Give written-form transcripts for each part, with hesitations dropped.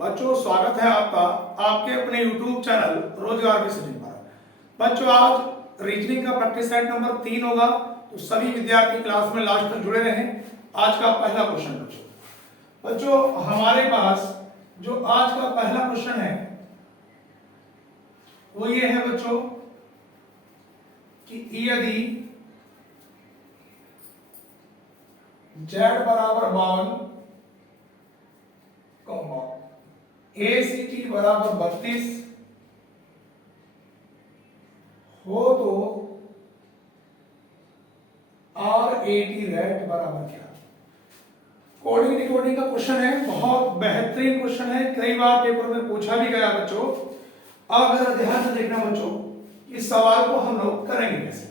बच्चों स्वागत है आपका आपके अपने YouTube चैनल रोजगार की सेटिंग पर। बच्चों आज रीजनिंग का प्रैक्टिस सेट नंबर 3 होगा, तो सभी विद्यार्थी क्लास में लास्ट तक जुड़े रहें। आज का पहला क्वेश्चन बच्चों हमारे पास जो आज का पहला क्वेश्चन है वो ये है बच्चों कि यदि z बराबर 52 ACT बराबर 32 हो तो RAT रेट बराबर क्या। कोडिंग डिकोडिंग का क्वेश्चन है, बहुत बेहतरीन क्वेश्चन है, कई बार पेपर में पूछा भी गया बच्चों। अब जरा ध्यान से देखना बच्चों, इस सवाल को हम लोग करेंगे कैसे।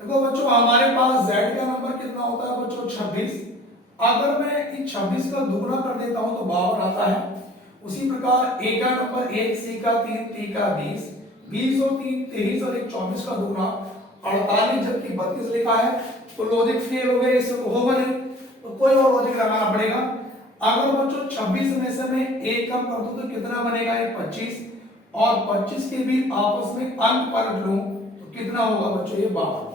देखो बच्चों हमारे पास z का नंबर कितना होता है बच्चों 26। अगर मैं इन 26 का दुगना कर देता हूं तो 52 आता है। उसी प्रकार a का नंबर 1, c का 3, t का 20, 20 और 3 23 और 1 24 का दुगना 48, जबकि 32 लिखा है, तो लॉजिक फेल हो गए, इससे तो होगा नहीं, तो कोई और लॉजिक लगाना पड़ेगा। अगर बच्चों 26 में से मैं एक कम कर दूं तो कितना बनेगा, ये 25, और 25 के भी आपस में अंक पलट लूं तो कितना होगा बच्चों, ये 52।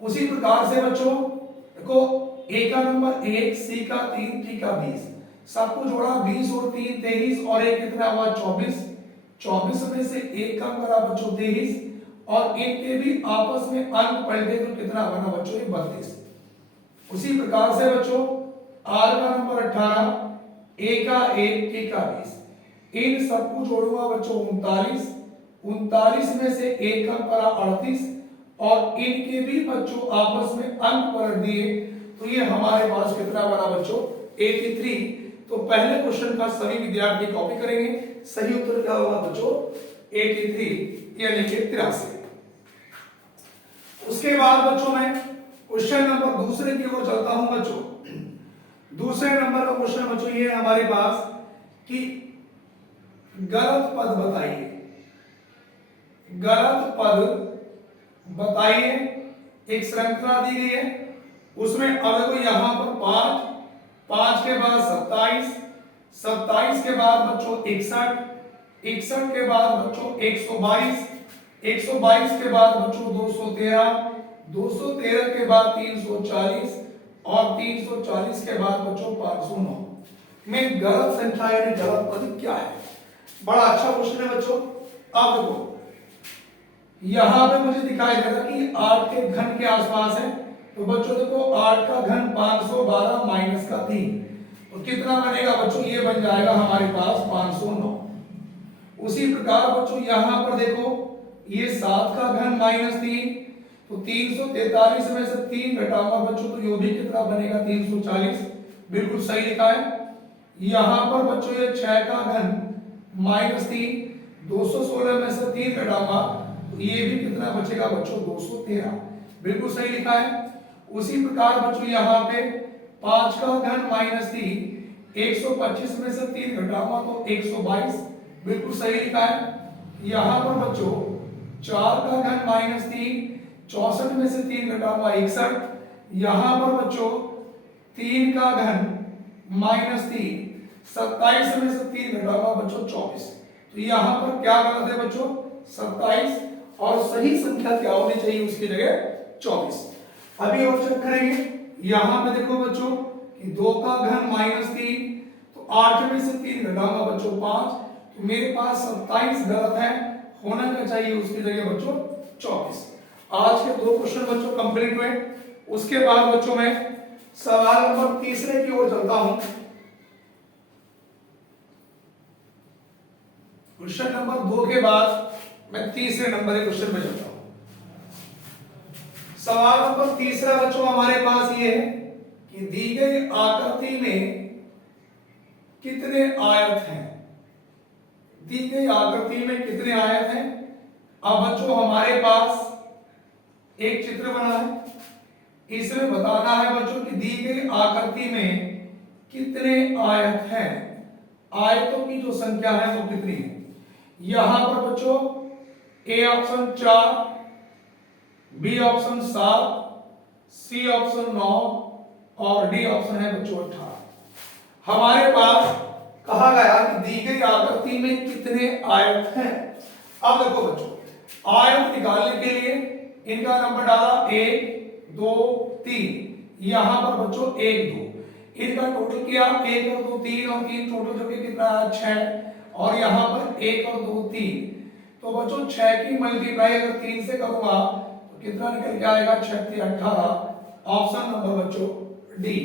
उसी प्रकार से बच्चों देखो a का नंबर 1, c का 3, t का 20, सबको जोड़ा 20 और 3 23 और एक कितना हुआ 24। 24 में से एक कम करा बच्चों 23 और इनके भी आपस में अंक पलटे तो कितना बना बच्चों, ये 32। उसी प्रकार से बच्चों r का नंबर 18, a का 1, t का 20, इन सबको जोड़ूंगा बच्चों 39, 39 में से एक कम करा 38 और इनके भी बच्चों आपस में अंक पलट दिए तो ये हमारे पास कितना बना बच्चों 83। तो पहले क्वेश्चन का सभी विद्यार्थी कॉपी करेंगे, सही उत्तर क्या होगा बच्चों 83 यानी कि 83। उसके बाद बच्चों मैं क्वेश्चन नंबर दूसरे की ओर चलता हूं बच्चों। दूसरे नंबर का क्वेश्चन बच्चों ये हमारे पास कि गलत पद बताइए, गलत पद बताइए। एक श्रृंखला दी गई है, उसमें अब देखो यहां पर 5, 5 के बाद 27, 27 के बाद बच्चों 61, 61 के बाद बच्चों 122, 122 के बाद बच्चों 213, 213 के बाद 340 और 340 के बाद बच्चों 509 में गलत संख्या यानी गलत पद क्या है। बड़ा अच्छा क्वेश्चन है बच्चों। अब देखो यहां पे मुझे दिखाई दे रहा कि 8 के घन के आसपास है, तो बच्चों देखो 8 का घन 512 माइनस का 3 तो कितना बनेगा बच्चों, ये बन जाएगा हमारे पास 509। उसी प्रकार बच्चों यहां पर देखो ये 7 का घन माइनस 3 तो 343 में से 3 घटाऊंगा बच्चों तो ये भी कितना बनेगा 340, बिल्कुल सही लिखा है। यहां पर बच्चों ये 6 का घन माइनस 3, 216 में से 3 घटाऊंगा तो ये भी कितना बचेगा बच्चों 213, बिल्कुल सही लिखा है। उसी प्रकार बच्चों यहाँ पे 5 का घन माइनस 3, 125 में से 3 घटाऊंगा तो 122, बिल्कुल सही लिखा है। यहाँ पर बच्चों 4 का घन माइनस 3, 64 में से 3 घटाऊंगा 61, यहाँ पर बच्चों 3 का घन माइनस 3, 27 में से 3 घटाऊंगा बच्चों 24, तो यहाँ पर क्या गलत है बच्चों 27 और सही संख्या क्या होनी चाहिए उसकी जगह 24। अभी और चेक करेंगे, यहां पे देखो बच्चों कि 2 का घन माइनस 3 तो 8 में से 3 घटाऊंगा बच्चों 5, तो मेरे पास 27 गलत है, होना क्या चाहिए उसकी जगह बच्चों 24। आज के 2 क्वेश्चन बच्चों कंप्लीट हुए। उसके बाद बच्चों मैं सवाल नंबर तीसरे की ओर चलता हूं। क्वेश्चन नंबर 2 के बाद मैं तीसरे नंबर के क्वेश्चन में चलता हूं। सवाल नंबर तीसरा बच्चों हमारे पास ये है कि दी गई आकृति में कितने आयत हैं, दी गई आकृति में कितने आयत हैं। अब बच्चों हमारे पास एक चित्र बना है, इसमें बताना है बच्चों कि दी गई आकृति में कितने आयत हैं, आयतों की जो संख्या है वो कितनी है। यहां पर बच्चों A option 4, B option 7, C option 9 और डी ऑप्शन है बच्चों 18। हमारे पास धरती में कितने आयत हैं? अब देखो बच्चों, आयत निकालने के लिए इनका नंबर डाला 1 2 3, यहां पर बच्चों 1 2, इनका टोटल किया 1 और 2 3 और 3 टोटल करके कितना आया 6, और यहां पर 1 और 2 3, तो बच्चों 6 की मल्टीप्लाई अगर 3 से करूंगा तो कितना निकल के आएगा 6 3 18, ऑप्शन नंबर बच्चों डी।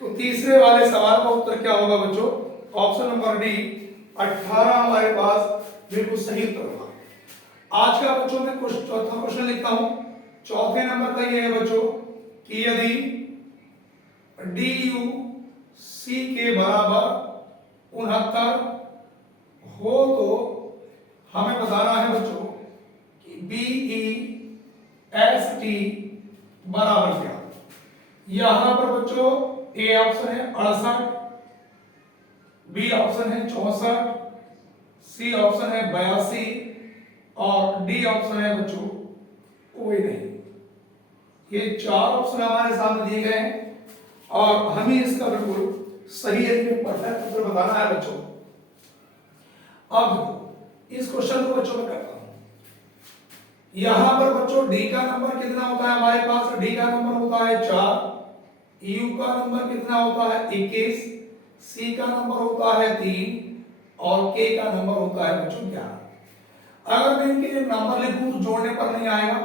तो तीसरे वाले सवाल का उत्तर क्या होगा बच्चों? ऑप्शन नंबर डी 18 हमारे पास बिल्कुल सही उत्तर होगा। आज का बच्चों मैं चौथा क्वेश्चन लिखता हूं। चौथे नंबर का ये है बच्चों कि यदि डी सी के बराबर 69 हो तो हमें बताना है बच्चों कि BEST बराबर क्या। यहां पर बच्चों ए ऑप्शन है 68, बी ऑप्शन है 64, सी ऑप्शन है 82 और डी ऑप्शन है बच्चों कोई नहीं। ये चार ऑप्शन हमारे सामने दिए गए हैं और हमें इसका बिल्कुल सही परफेक्ट उत्तर बताना है बच्चों। अब इस क्वेश्चन को बच्चों में करता हूं। यहां पर बच्चों डी का नंबर कितना होता है हमारे पास? डी का नंबर होता है 4, यू का नंबर कितना होता है 21, सी का नंबर होता है 3 और के का नंबर होता है बच्चों 11। अगर मैं इनके नंबर लिखूं तो जोड़ने पर नहीं आएगा।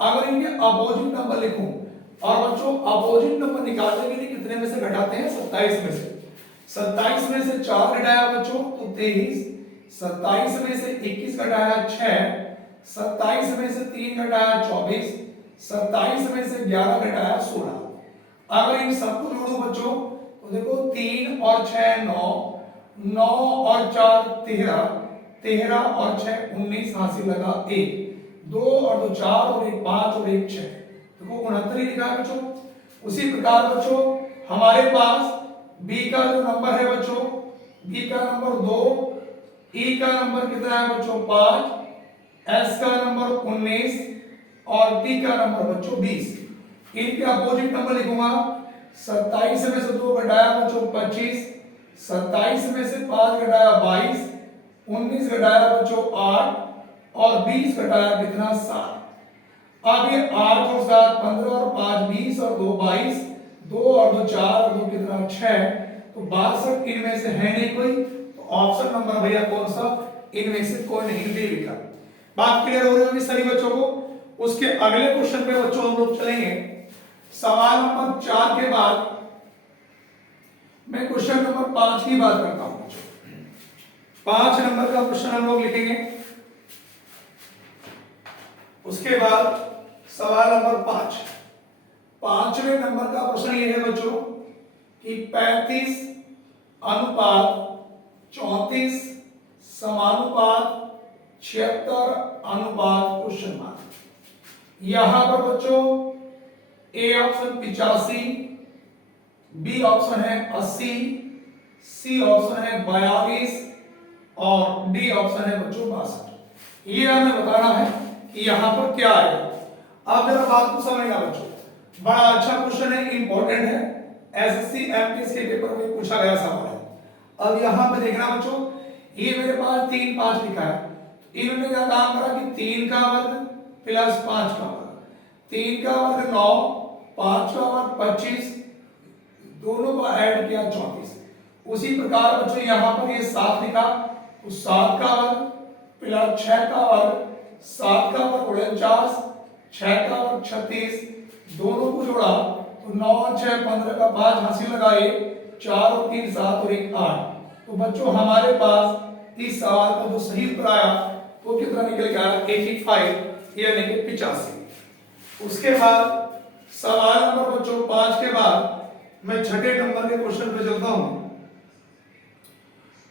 अगर इनके अपोजिट नंबर लिखूं, और बच्चों अपोजिट नंबर निकालने के लिए कितने में से घटाते हैं? 27 में से। 27 में से 4 घटाया बच्चों तो 23, 27 में से 21 घटाया 6, 27 में से 3 घटाया 24, 27 में से 11 घटाया 16। अगर इन सबको जोड़ो बच्चों तो देखो 3 और 6 9, 9 और 4 13, 13 और 6 19, हासिल लगा 1, 2 और 2 4 और 1 5 और 1 6, देखो 69 ही लिखा है बच्चों। उसी प्रकार बच्चों हमारे पास बी का जो नंबर है बच्चों, बी का नंबर 2, ई का नंबर कितना है बच्चों 5, एस का नंबर 19 और टी का नंबर बच्चों 20। इनके अपोजिट नंबर लिखूंगा। 27 में से 2 घटाया बच्चों 25, 27 में से 5 घटाया 22, 19 घटाया बच्चों 8 और 20 घटाया कितना 7। अब ये 8 और 7 15 और 5 20 और 2 22, 2 और 2 4 और 2 कितना 6, तो 62 इनमें से है नहीं कोई, तो ऑप्शन नंबर भैया कौन सा? इनमें से कोई नहीं, डी लिखा। बात क्लियर हो रही होगी सभी बच्चों को। उसके अगले क्वेश्चन पे बच्चों हम लोग चलेंगे। सवाल नंबर 4 के बाद मैं क्वेश्चन नंबर 5 की बात करता हूं। 5 नंबर का क्वेश्चन हम लोग लिखेंगे। उसके बाद सवाल नंबर 5, 5वें नंबर का प्रश्न ये है बच्चों कि 35 अनुपात 34 समानुपात 76 अनुपात क्वेश्चन मार्क। यहां पर बच्चों ए ऑप्शन 85, बी ऑप्शन है 80, सी ऑप्शन है 42 और डी ऑप्शन है बच्चों 62। ये हमें बताना है कि यहां पर क्या आएगा। अब जरा बात को समझना बच्चों, बड़ा अच्छा क्वेश्चन है, इंपॉर्टेंट है, एसएससी एमपीएस के पेपर में पूछा गया सवाल है। अब यहां पे देखना बच्चों, ये मेरे पास 3 5 लिखा है, इन्होंने क्या काम करा कि 3 का वर्ग प्लस 5 का वर्ग, 3 का वर्ग 9, 5 का वर्ग 25, दोनों को ऐड किया 34। उसी प्रकार बच्चों यहां पर ये 7 लिखा, तो 7 का वर्ग प्लस 6 का वर्ग, 7 का वर्ग 49, 6 का वर्ग 36, दोनों को जोड़ा तो 9 6 15 का 5 हासिल लगाए, 4 और 3 7 और 1 8। तो बच्चों हमारे पास इस सवाल का जो सही उत्तर आया तो कितना निकल के आया 85, यानी कि 85। उसके बाद सवाल नंबर बच्चों 5 के बाद मैं छठे नंबर के क्वेश्चन पे चलता हूं।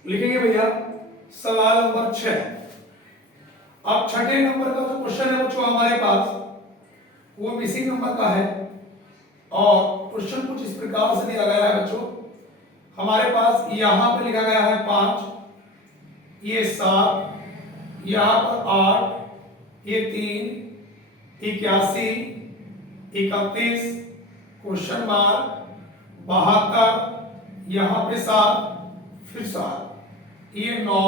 लिखेंगे भैया सवाल नंबर 6। अब छठे नंबर का जो क्वेश्चन है बच्चों हमारे पास वो मिसिंग नंबर का है और क्वेश्चन कुछ इस प्रकार से दिया गया है बच्चों। हमारे पास यहां पे लिखा गया है 5, ये 7, यहां पर 8, ये 3, 81, 31, क्वेश्चन मार्क 72, यहां पे 7, फिर 7, ये 9,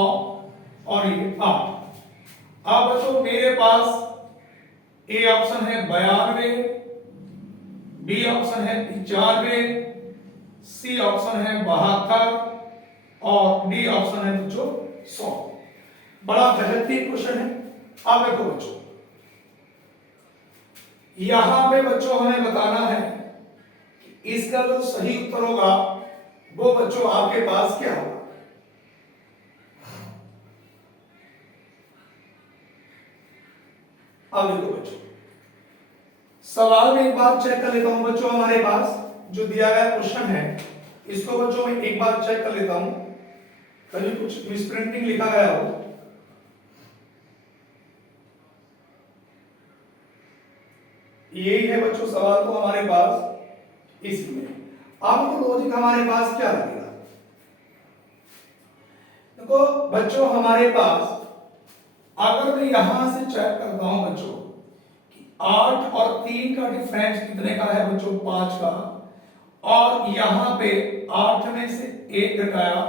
और ये 8। अब बच्चों मेरे पास ए ऑप्शन है 92, बी ऑप्शन है 95, सी ऑप्शन है 72 और डी ऑप्शन है बच्चों 100। बड़ा बेहतरीन क्वेश्चन है। अब देखो बच्चों, यहां पे बच्चों हमें बताना है कि इसका जो सही उत्तर होगा वो बच्चों आपके पास क्या होगा। अब देखो बच्चों, सवाल में एक बार चेक कर लेता हूं बच्चों, हमारे पास जो दिया गया क्वेश्चन है इसको बच्चों मैं एक बार चेक कर लेता हूं, कहीं कुछ मिसप्रिंटिंग लिखा गया हो। यही है बच्चों सवाल तो हमारे पास इसमें। अब तो लॉजिक हमारे पास क्या लगेगा, देखो बच्चों हमारे पास अगर मैं यहां से चेक करता हूं बच्चों कि 8 और 3 का डिफरेंस कितने का है बच्चों, 5 का, और यहां पे 8 में से 1 घटाया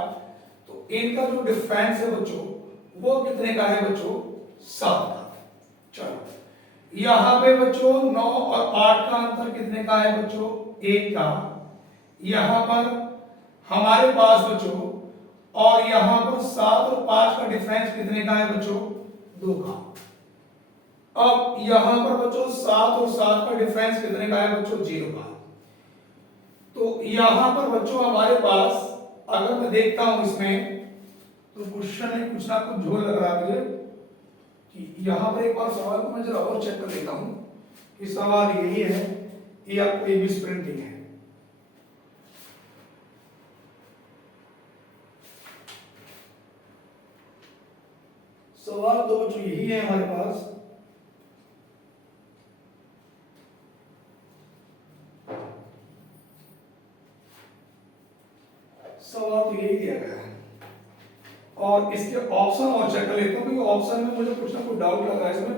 तो इनका जो डिफरेंस है बच्चों वो कितने का है बच्चों, 7 का। चलो यहां पे बच्चों 9 और 8 का अंतर कितने का है बच्चों, 1 का। यहां पर हमारे पास बच्चों और यहां पर 7 और 5 का डिफरेंस कितने का है बच्चों, 2 का। अब यहां पर बच्चों 7 और 7 का डिफरेंस कितने का है बच्चों, 0 का। तो यहां पर बच्चों हमारे पास अगर मैं देखता हूं इसमें तो क्वेश्चन में कुछ ना कुछ झोल लग रहा है मुझे कि यहां पर एक बार सवाल को मैं जरा और चेक कर लेता हूं कि सवाल यही है या कोई मिस प्रिंटिंग है। सवाल तो बच्चों यही है हमारे पास। सवाल तो यही दिया गया है और इसके ऑप्शन और चेक कर लेता हूं क्योंकि ऑप्शन में मुझे कुछ ना कुछ डाउट लग रहा है इसमें,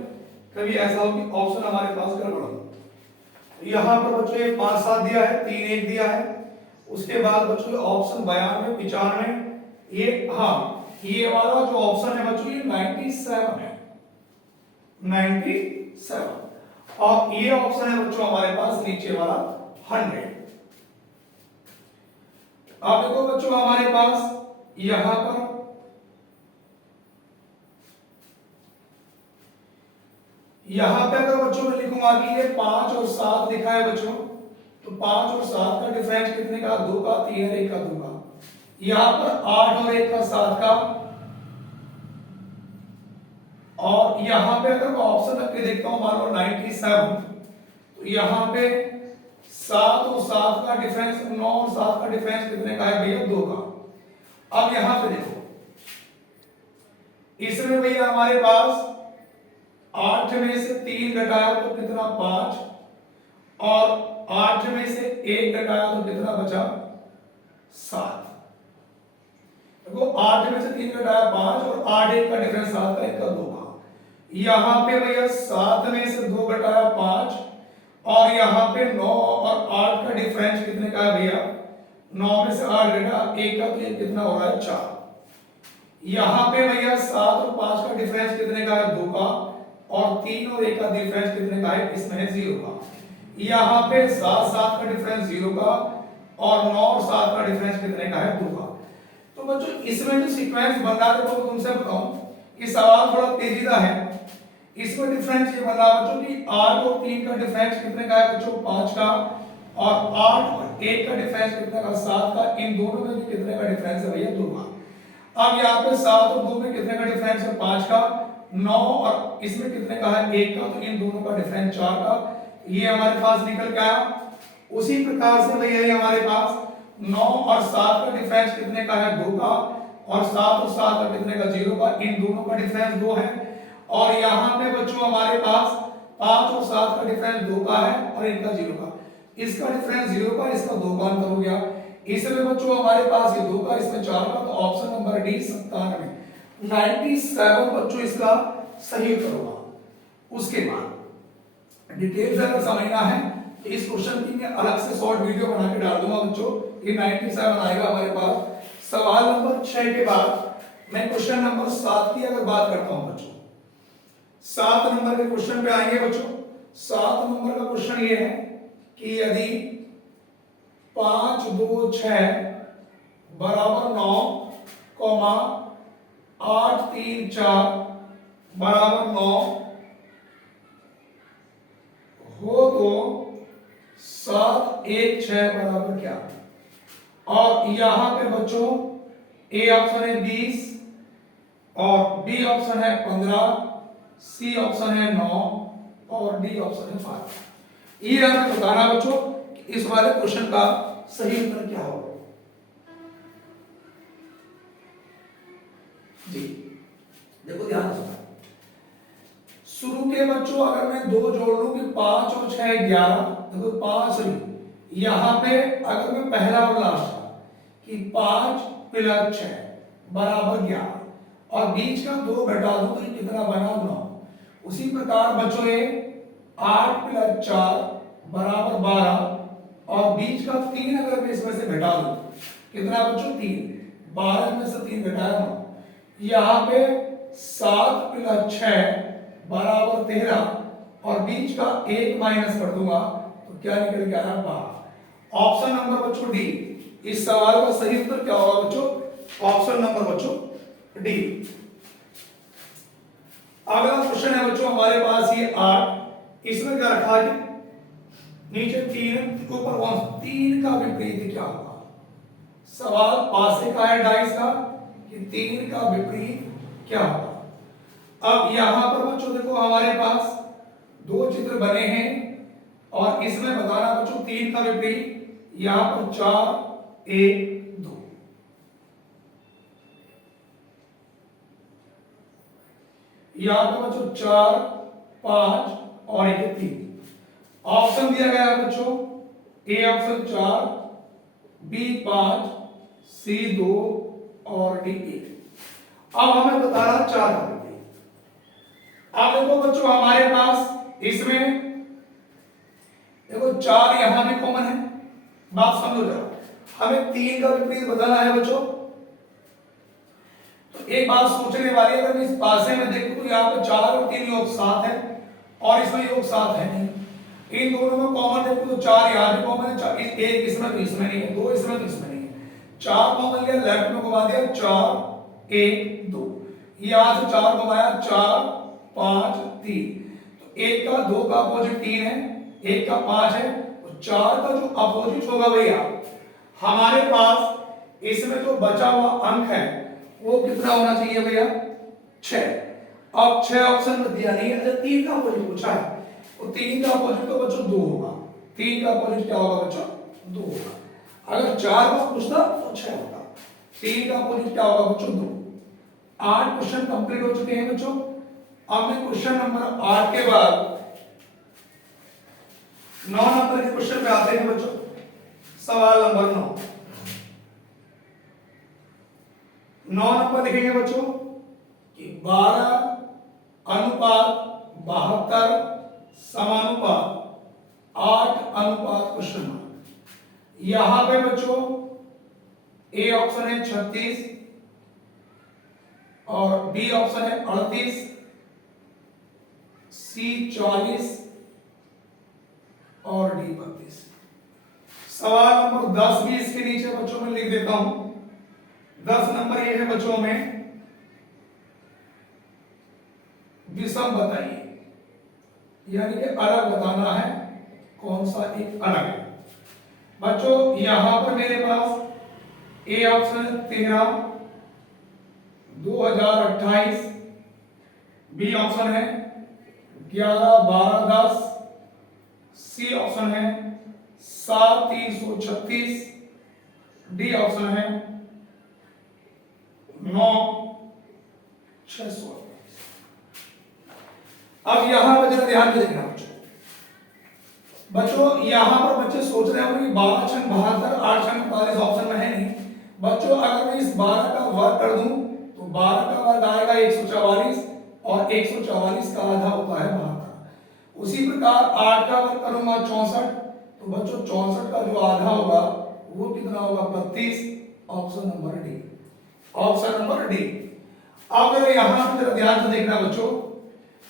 कभी ऐसा हो कि ऑप्शन हमारे पास गड़बड़ हो। यहां पर बच्चों ये 5 7 दिया है, 3 1 दिया है, उसके बाद बच्चों ऑप्शन 92 95, ये हाँ ये वाला जो ऑप्शन है बच्चों ये 97 है, 97, और ये ऑप्शन है बच्चों हमारे पास नीचे वाला 100। अब देखो बच्चों हमारे पास यहां पर अगर बच्चों मैं लिखूंगा कि ये 5 और 7 लिखा है बच्चों, तो 5 और 7 का डिफरेंस कितने का, 2 का, 3 और 1 का 2 का। यहां पर 8 और 1 का 7 का, और यहां पे अगर मैं ऑप्शन रख के देखता हूं मान लो 97, तो यहां पे 7 और 7 का डिफरेंस, 9 और 7 का डिफरेंस कितने का है भैया, 2 का। अब यहां पे देखो इसमें भैया हमारे पास 8 में से 3 घटाया तो कितना, 5, और 8 में से 1 घटाया तो कितना बचा, 7। देखो 8 में से 3 घटाया 5 और 8 1 का डिफरेंस 7 का, 1 का 2 का। यहां पे भैया 7 में से 2 घटाया 5 और यहां पे 9 और 8 का डिफरेंस कितने का है भैया, 9 में से 8 घटा 1 का, तो ये कितना हो रहा है, 4। यहां पे भैया 7 और 5 का डिफरेंस कितने का है, 2 का, और 3 और 1 का डिफरेंस कितने का है, इसमें है 0 का। यहां पे 7 7 का डिफरेंस 0 का और 9 और 7 का डिफरेंस कितने का है, 2 का। तो बच्चों इसमें जो सीक्वेंस बन रहा है वो तुमसे बताऊं, ये सवाल थोड़ा पेचीदा है। इसमें डिफरेंस ये बना बच्चों कि 8 और 3 का डिफरेंस कितने का है बच्चों, 5 का, और 8 और 1 का डिफरेंस कितने का, 7 का। इन दोनों में भी कितने का डिफरेंस है भैया, 2 का। अब यहाँ पे 7 और 2 में कितने का डिफरेंस है, 5 का, 9 और इसमें कितने का है, 1 का, तो इन दोनों का डिफरेंस 4 का। ये हमारे पास निकल के आया। उसी प्रकार से भैया ये हमारे पास 9 और 7 का डिफरेंस कितने का है, 2 का, और 7 और 7 का कितने का, 0 का। इन दोनों का डिफरेंस 2 है। और यहाँ पे बच्चों हमारे पास 5 और 7 का डिफरेंस 2 का है और इनका 0 का। इसका डिफरेंस 0 का, इसका 2 का अंतर हो गया। इसमें बच्चों हमारे पास ये 2 का, इसमें 4 का, तो ऑप्शन नंबर डी 97 बच्चों इसका सही उत्तर होगा। उसके बाद डिटेल से अगर समझना है तो इस क्वेश्चन की मैं अलग से शॉर्ट वीडियो बना के डाल दूंगा बच्चों। ये 97 आएगा हमारे पास। सवाल नंबर 6 के बाद मैं क्वेश्चन नंबर 7 की अगर बात करता हूं बच्चों, 7 नंबर के क्वेश्चन पे आएंगे बच्चों। 7 नंबर का क्वेश्चन ये है कि यदि 5 2 6 बराबर 9, 8 3 4 बराबर 9 हो तो 7 1 6 बराबर क्या। और यहां पे बच्चों ए ऑप्शन है 20 और बी ऑप्शन है 15, सी ऑप्शन है 9 और डी ऑप्शन है 5। ये हमें बताना बच्चों कि इस वाले क्वेश्चन का सही उत्तर क्या होगा। जी देखो ध्यान से शुरू के बच्चों अगर मैं 2 जोड़ लूं कि 5 और 6 11, देखो 5 यहां पे अगर मैं पहला और लास्ट का कि 5 प्लस 6 बराबर 11 और बीच का 2 घटा दूं तो ये कितना बना 9। उसी प्रकार बच्चों ये 8 प्लस 4 बराबर 12 और बीच का 3 अगर मैं इसमें से घटा दूं कितना बच्चों 3, 12 में से 3 घटाया 9। यहाँ पे 7 प्लस 6 बराबर 13 और बीच का 1 माइनस कर दूंगा तो क्या निकल गया 12। ऑप्शन नंबर बच्चों डी। इस सवाल का सही उत्तर क्या होगा बच्चों, ऑप्शन नंबर बच्चों डी। अगला क्वेश्चन है बच्चों हमारे पास ये 8, इसमें क्या रखा है नीचे 3 ऊपर 1, 3 का विपरीत क्या होगा। सवाल पासे का है डाइस का कि 3 का विपरीत क्या होगा। अब यहां पर बच्चों देखो हमारे पास 2 चित्र बने हैं और इसमें बताना बच्चों 3 का विपरीत, यहां पर 4 1 2, यहां पर बच्चों 4 5 और 1 3। ऑप्शन दिया गया है बच्चों ए ऑप्शन 4, बी 5, सी 2 और डी 1। अब हमें बताना 4 का विपरीत। अब देखो बच्चों हमारे पास इसमें देखो 4 यहां भी कॉमन है, बात समझो जरा। हमें 3 का विपरीत बताना है बच्चों। तो एक बात सोचने वाली है, अगर मैं इस पासे में देखूं तो यहाँ पे 4 और 3 योग 7 है और इसमें योग 7 है नहीं। इन दोनों में कॉमन देखूं तो 4 यहाँ भी कॉमन है, एक इसमें तो इसमें नहीं है, 2 इसमें तो इसमें नहीं है। 4 कॉमन लिया, लेफ्ट में घुमा दिया 4 1 2, यहां से 4 घुमाया 4 5 3। तो 1 का 2 का अपोजिट 3 है, 1 का 5 है, तो 4 का जो अपोजिट होगा भैया हमारे पास इसमें जो बचा हुआ अंक है वो कितना होना चाहिए भैया 6। अब 6 ऑप्शन में दिया नहीं है, अच्छा 3 का अपोजिट पूछा है तो 3 का अपोजिट तो बच्चों 2 होगा। 3 का अपोजिट क्या होगा बच्चों 2 होगा। अगर 4 का पूछता तो 6 होगा। 3 का अपोजिट क्या होगा बच्चों 2। 8 क्वेश्चन कंप्लीट हो चुके हैं बच्चों। अब मैं क्वेश्चन नंबर 8 के बाद 9 नंबर के क्वेश्चन पे आते हैं बच्चों। सवाल नंबर 9 नंबर लिखेंगे बच्चों कि 12 अनुपात 72 समानुपात 8 अनुपात क्वेश्चन मार्क। यहां पे बच्चों ए ऑप्शन है 36 और बी ऑप्शन है 38, सी 40 और डी 32। सवाल नंबर 10 भी इसके नीचे बच्चों में लिख देता हूं। 10 नंबर ये है बच्चों में विषम बताइए, यानी कि अलग बताना है, कौन सा एक अलग है बच्चों। यहां पर मेरे पास ए ऑप्शन 13 2028, बी ऑप्शन है 11 12 10, सी ऑप्शन है 7 336, डी ऑप्शन है 9 600। अब यहां पर जरा ध्यान से देखना बच्चों, यहां पर बच्चे सोच रहे हैं कि 12 छंग 72 8 छंग 45 ऑप्शन में है नहीं बच्चों। अगर मैं इस 12 का वर्ग कर दूं तो 12 का वर्ग आएगा 144 और 144 का आधा होता है 72। उसी प्रकार 8 का वर्ग करूंगा 64, तो बच्चों 64 का जो आधा होगा वो कितना होगा 32। Option number D, option number D. अब अगर यहाँ पे जरा ध्यान से देखना बच्चों,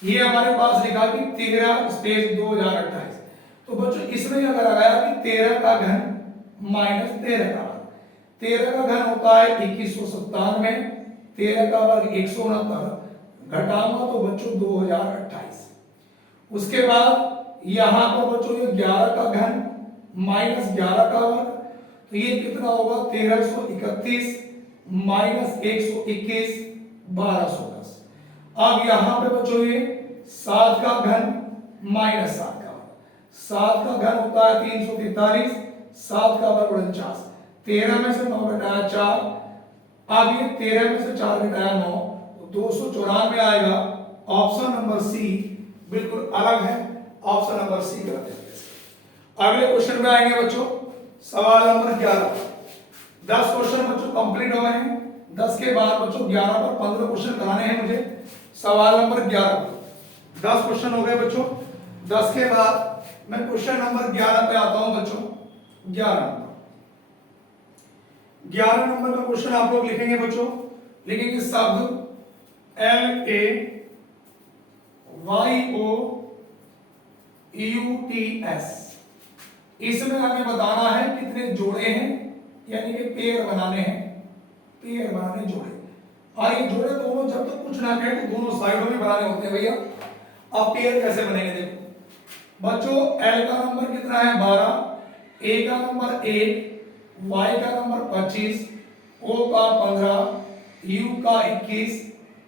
ये हमारे पास लिखा कि 13 स्पेस 2028, तो बच्चों इसमें अगर लगाया कि 13 का घन माइनस 13 का वर्ग, 13 का घन होता है 2197, 13 का वर्ग 169, घटाऊंगा तो बच्चों 2028। उसके बाद यहां पर बच्चों ये 11 का घन माइनस 11 का वर्ग, तो ये कितना होगा 1331 माइनस 121 1210। अब यहां पे बच्चों ये 7 का घन माइनस 7 का वर्ग, 7 का घन होता है 343, 7 का वर्ग 49, 13 में से 9 घटाया 4, अब ये 13 में से 4 घटाया 9 तो 294 आएगा। ऑप्शन नंबर सी बिल्कुल अलग है, ऑप्शन नंबर सी गलत है। अगले क्वेश्चन में आएंगे बच्चों, सवाल नंबर 11। 10 क्वेश्चन बच्चों कंप्लीट हो गए हैं, 10 के बाद बच्चों 11 पर 15 क्वेश्चन कराने हैं मुझे। सवाल नंबर 11, 10 क्वेश्चन हो गए बच्चों, 10 के बाद मैं क्वेश्चन नंबर 11 पे आता हूं बच्चों। 11 नंबर का क्वेश्चन आप लोग लिखेंगे बच्चों, लिखेंगे शब्द LAYOUTS, इसमें हमें बताना है कितने जोड़े हैं, यानी कि पेयर बनाने हैं, पेयर बनाने जोड़े। और ये जोड़े दोनों जब तक कुछ ना कहे तो दोनों साइडों में बनाने होते हैं भैया। अब पेयर कैसे बनेंगे देखो बच्चों, L का नंबर कितना है 12, A का नंबर 1, Y का नंबर 25, O का 15, U का 21,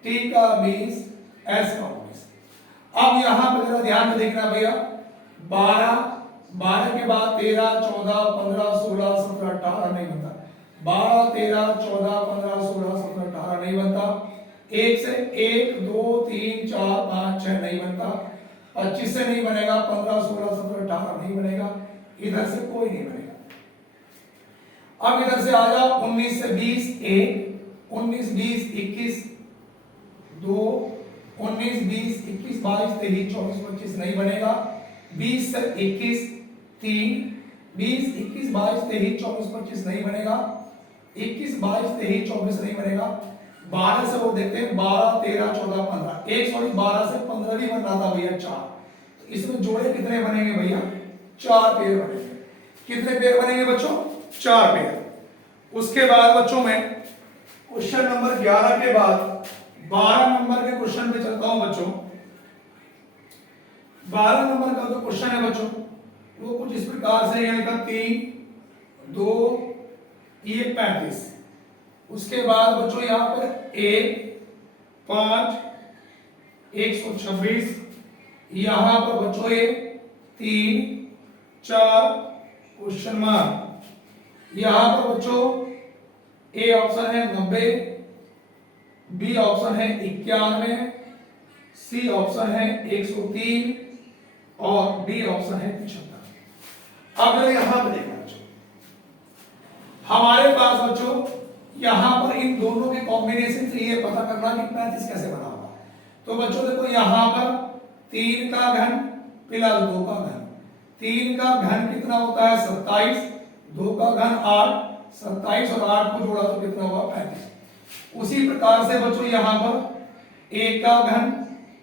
T का 20, S का 19। अब यहां पर जरा ध्यान से देखना भैया, 12 के बाद 13 14 15 16 17 18 नहीं बनता, 12 13 14 15 16 17 18 नहीं बनता, 1 से 1 2 3 4 5 6 नहीं बनता, 25 से नहीं बनेगा, 15 16 17 18 नहीं बनेगा, इधर से कोई नहीं बनेगा। अब इधर से आ जाओ, 19 से 20 1, 19 20 21 2, 19 20 21 22 23 24 25 नहीं बनेगा, 20 से 21 3, 20 21 22 23 24 25 नहीं बनेगा, 21 22 23 24 नहीं बनेगा, 12 से वो देखते हैं 12 13 14 15, एक सॉरी 12 से 15 भी बन रहा था भैया 4, तो इसमें जोड़े कितने बनेंगे भैया 4 पेयर बनेंगे। कितने पेयर बनेंगे बच्चों 4 पेयर। उसके बाद बच्चों में क्वेश्चन नंबर 11 के बाद 12 नंबर के क्वेश्चन पे चलता हूं बच्चों। 12 नंबर का जो क्वेश्चन है बच्चों वो कुछ इस प्रकार से, यानी का 3 2 ये 35। उसके बाद बच्चों यहां पर 1 5 126, यहां पर बच्चों ये 3 4 क्वेश्चन मार्क, यहां पर बच्चों ए ऑप्शन है 90, बी ऑप्शन है 91, सी ऑप्शन है 103 और डी ऑप्शन है 75। अब यहां पर देखना बच्चों, हमारे पास बच्चों यहां पर इन दोनों के कॉम्बिनेशन से ये पता करना कि 35 कैसे बना होगा। तो बच्चों देखो यहां पर 3 का घन प्लस 2 का घन, 3 का घन कितना होता है 27, 2 का घन 8, 27 और 8 को जोड़ा तो कितना हुआ 35। उसी प्रकार से बच्चों यहां पर 1 का घन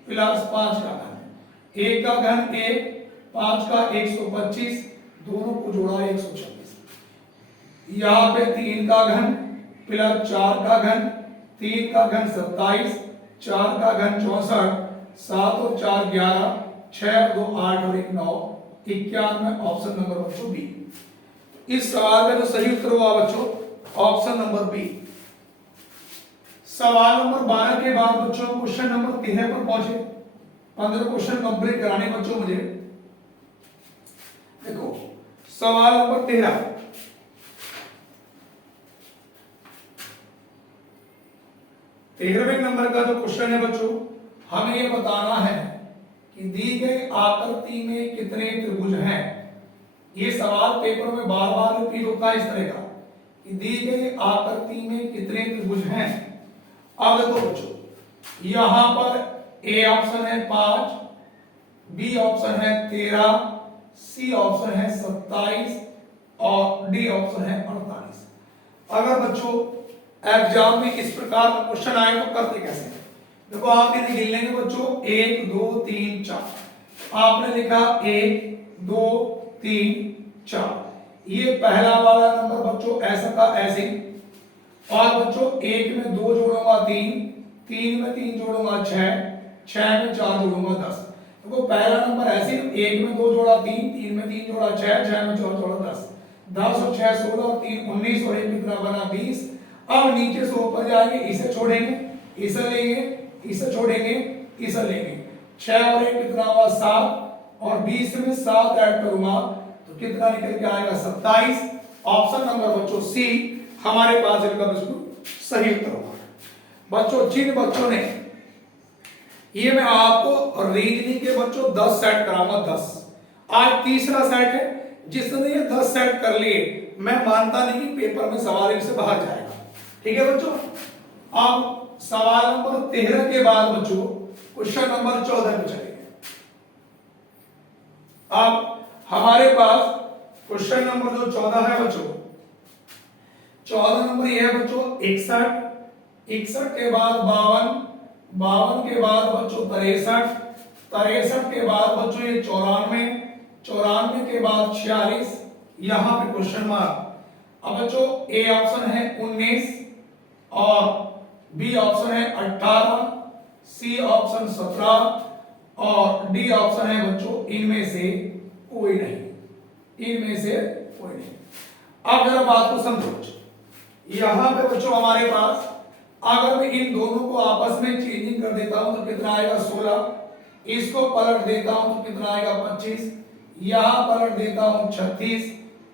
प्लस 5 का घन, 1 का घन 1, 5 का 125, दोनों को जोड़ा 126। यहां पे 3 का घन प्लस 4 का घन, 3 का घन 27, 4 का घन 64, 7 और 4 11, 6 और 2 8 और 1 9, 91 ऑप्शन नंबर बच्चों बी। इस सवाल का जो सही उत्तर हुआ बच्चों ऑप्शन नंबर बी। सवाल नंबर 12 के बाद बच्चों क्वेश्चन नंबर 13 पर पहुंचे। 15 क्वेश्चन कंप्लीट कराने बच्चों मुझे। देखो सवाल नंबर 13, 13वें नंबर का जो क्वेश्चन है बच्चों, हमें यह बताना है कि दी गई आकृति में कितने त्रिभुज हैं। ये सवाल पेपर में बार बार रिपीट होता है इस तरह का कि दी गई आकृति में कितने त्रिभुज हैं। अब देखो बच्चों यहां पर ए ऑप्शन है 5, बी ऑप्शन है 13, सी ऑप्शन है 27 और डी ऑप्शन है 48। अगर बच्चों एग्जाम में इस प्रकार का क्वेश्चन आए तो करते कैसे हैं? देखो आप इन्हें गिन लेंगे बच्चों, 1 2 3 4। आपने लिखा 1 2 3 4, ये पहला वाला नंबर बच्चों ऐसा का ऐसे। और बच्चों 1 में 2 जोड़ूंगा 3, 3 में 3 जोड़ूंगा 6, 6 में 4 जोड़ूंगा 10। देखो पहला नंबर ऐसे, 1 में 2 जोड़ा 3, 3 में 3 जोड़ा 6, 6 में 4 जोड़ा 10, 10 और 6 16 और 3 19 और 1 कितना बना 20। अब नीचे से ऊपर जाएंगे, इसे छोड़ेंगे, इसे लेंगे, इसे छोड़ेंगे, इसे लेंगे, 6 और 1 कितना हुआ 7 और 20 में 7 ऐड करूंगा तो कितना निकल के आएगा 27। ऑप्शन नंबर बच्चों सी हमारे पास इनका बिल्कुल सही उत्तर होगा। बच्चों जिन बच्चों ने, ये मैं आपको रीजनिंग के बच्चों 10 सेट कराऊंगा, 10। आज तीसरा सेट है, जिसने ये 10 सेट कर लिए मैं मानता नहीं कि पेपर में सवाल इनसे बाहर जाएगा। ठीक है बच्चों, अब सवाल नंबर 13 के बाद बच्चों क्वेश्चन नंबर 14 पे चलेंगे। अब हमारे पास क्वेश्चन नंबर जो 14 है बच्चों, 14 नंबर ये है बच्चों 61, 61 के बाद 52, 52 के बाद बच्चों 63, 63 के बाद बच्चों ये 94, 94 के बाद 46, यहां पे क्वेश्चन मार्क। अब बच्चों ए ऑप्शन है 19 और बी ऑप्शन है 18, सी ऑप्शन 17 और डी ऑप्शन है बच्चों इनमें से कोई नहीं, इनमें से कोई नहीं। अब जरा बात को समझो, यहां पे बच्चों हमारे पास अगर मैं इन दोनों को आपस में चेंजिंग कर देता हूं तो कितना आएगा 16, इसको पलट देता हूं तो कितना आएगा 25, यहां पलट देता हूं 36,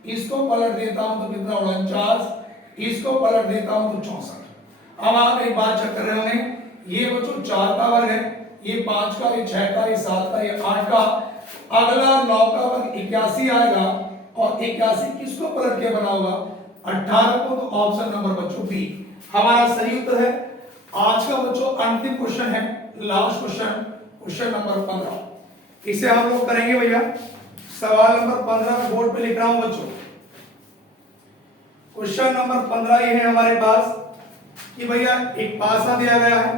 इसको पलट देता हूं तो कितना 49, इसको पलट देता हूं तो 64। अब आप एक बात चेक कर रहे होंगे, ये बच्चों 4 का वर्ग है, ये 5 का, ये 6 का, ये 7 का, ये 8 का, अगला 9 का वर्ग 81 आएगा और 81 किसको पलट के बना होगा 18 को। तो ऑप्शन नंबर बच्चों बी हमारा सही उत्तर है। आज का बच्चों अंतिम क्वेश्चन है, लास्ट क्वेश्चन, क्वेश्चन नंबर 15। इसे हम लोग करेंगे भैया। सवाल नंबर 15 में बोर्ड पे लिख रहा हूं बच्चों। क्वेश्चन नंबर 15 ये है हमारे पास कि भैया एक पासा दिया गया है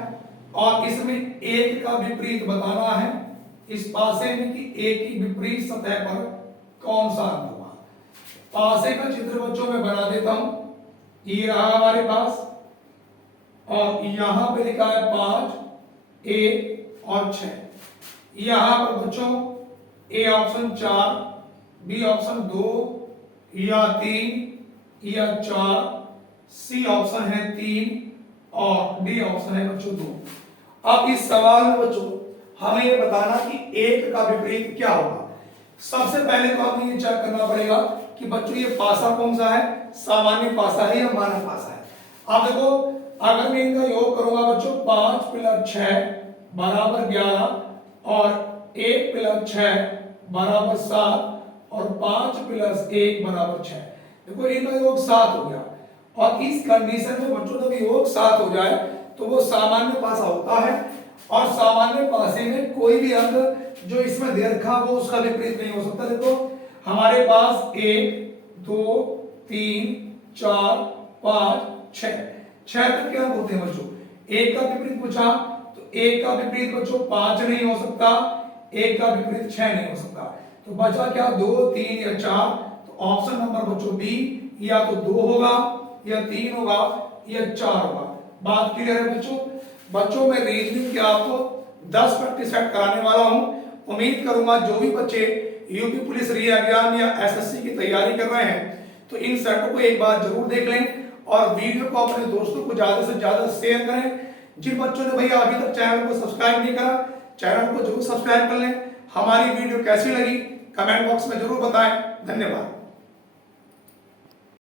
और इसमें एक का विपरीत बताना है। इस पासे में कि एक की विपरीत सतह पर कौन सा अंक होगा। पासे का चित्र बच्चों में बना देता हूं। ये रहा हमारे पास और यहां पे लिखा है 5, 1 और 6। यहां पर बच्चों ए ऑप्शन 4, बी ऑप्शन 2 या 3 या 4, सी ऑप्शन है 3 और डी ऑप्शन है बच्चों 2। अब इस सवाल में बच्चों हमें ये बताना कि एक का विपरीत क्या होगा। सबसे पहले तो हमें ये चेक करना पड़ेगा कि बच्चों ये पासा कौन सा है, सामान्य पासा है या मानक पासा है। अब देखो अगर मैं इनका योग करूंगा बच्चों 5 + 6 बराबर 11 और 1 + 6 बराबर 7 और 5 + 1 बराबर 6। देखो इनका योग 7 हो गया और इस कंडीशन में बच्चों जब योग 7 हो जाए तो वो सामान्य पासा होता है और सामान्य पासे में कोई भी अंक जो इसमें दे रखा वो उसका विपरीत नहीं हो सकता। देखो हमारे पास 1 2 3 4 5 6 तक क्या होते हैं बच्चों। एक का विपरीत पूछा तो एक का विपरीत बच्चों 5 नहीं हो सकता, एक का विपरीत 6 नहीं हो सकता। तो बचा क्या 2 3 या 4। तो ऑप्शन नंबर बच्चों बी या तो 2 होगा या 3 होगा या 4 होगा। बात क्लियर है बच्चों। बच्चों मैं रीजनिंग के आपको 10 प्रैक्टिस सेट कराने वाला हूं। उम्मीद करूंगा जो भी बच्चे यूपी पुलिस री एग्जाम या एसएससी की तैयारी कर रहे हैं तो इन सेटों को एक बार जरूर देख लें और वीडियो को अपने दोस्तों को ज्यादा से ज्यादा शेयर करें। जिन बच्चों ने भैया अभी तक चैनल को सब्सक्राइब नहीं करा, चैनल को जरूर सब्सक्राइब कर लें। हमारी वीडियो कैसी लगी कमेंट बॉक्स में जरूर बताएं। धन्यवाद।